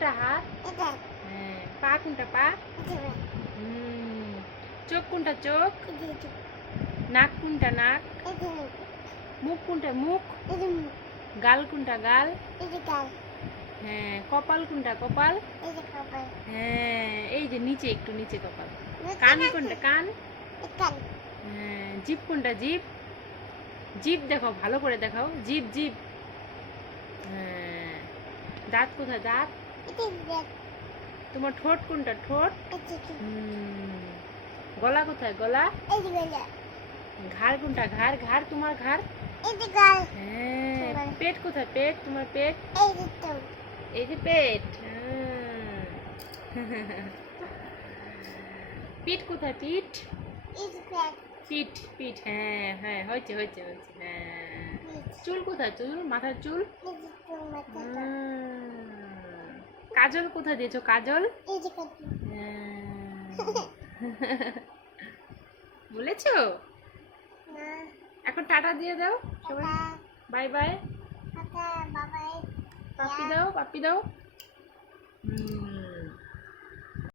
কোনটা হাত? হ্যাঁ। পা কোনটা পা? চোখ কোনটা চোখ? নাক কোনটা নাক? মুখ কোনটা মুখ? গাল কোনটা গাল? হ্যাঁ। কপাল কোনটা কপাল? হ্যাঁ। এই যে নিচে একটু নিচে কপাল। কান কোনটা কান? হ্যাঁ। জিভ কোনটা জিভ? জিভ দেখাও, ভালো করে দেখাও। জিভ জিভ। হ্যাঁ। দাঁত কোথায় দাঁত? তোমার ঠোঁট কোনটা ঠোঁট? গলা কোথায় গলা? ঘাড় কোনটা ঘাড়? ঘাড় তোমার ঘাড়? হ্যাঁ। পেট কোথায় পেট তোমার পেট? এই যে পেট। পিঠ কোথায় পিঠ? পিঠ পিঠ। হ্যাঁ হ্যাঁ, হয়েছে হয়েছে হয়েছে। হ্যাঁ। চুল কোথায় চুল? মাথার চুল? কাজল কোথায় দিয়েছো কাজল? বলেছো? এখন টাটা দিয়ে দাও সবাই। Bye bye. পাপ্পি দাও পাপ্পি দাও।